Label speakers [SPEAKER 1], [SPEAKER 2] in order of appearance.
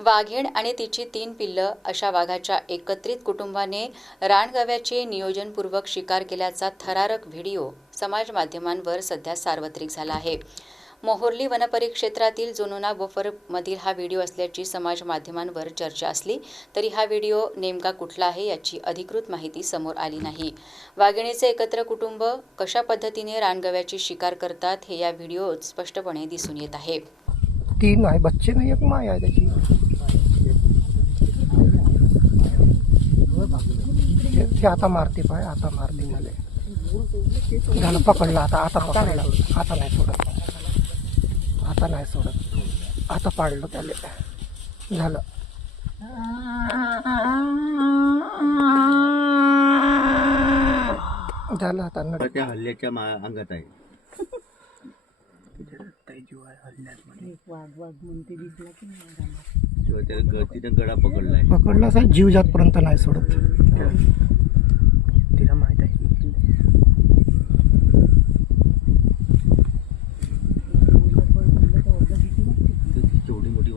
[SPEAKER 1] वाघीण आणि तिची तीन पिल्लं अशा वाघाच्या एकत्रित कुटुंबाने रानगव्याचे नियोजनपूर्वक शिकार केल्याचा थरारक व्हिडिओ समाज माध्यमांवर सध्या सार्वत्रिक झाला आहे. मोहोर्ली वनपरिक्षेत्रातील जुनुना बफरमधील हा व्हिडिओ असल्याची समाज माध्यमांवर चर्चा असली तरी हा व्हिडिओ नेमका कुठला आहे याची अधिकृत माहिती समोर आली नाही. वाघिणीचे एकत्र कुटुंब कशा पद्धतीने रानगव्याची शिकार करतात हे या व्हिडिओत स्पष्टपणे दिसून येत आहे.
[SPEAKER 2] तीन आहे बच्चे नाही एक माय आहे त्याची. ते- आता मारते पाय आता मारते मला. झालं पकडलं आता आता पकडलं. आता नाही सोडत. आता नाही सोडत. आता पाडलं त्याले. झालं. झालं आता नड
[SPEAKER 3] त्या हल्ल्याच्या मा अंगात आहे तेव्हा त्याला ग- तिने गडा पकडलाय.
[SPEAKER 2] पकडलं असं जीव जातपर्यंत नाही सोडत.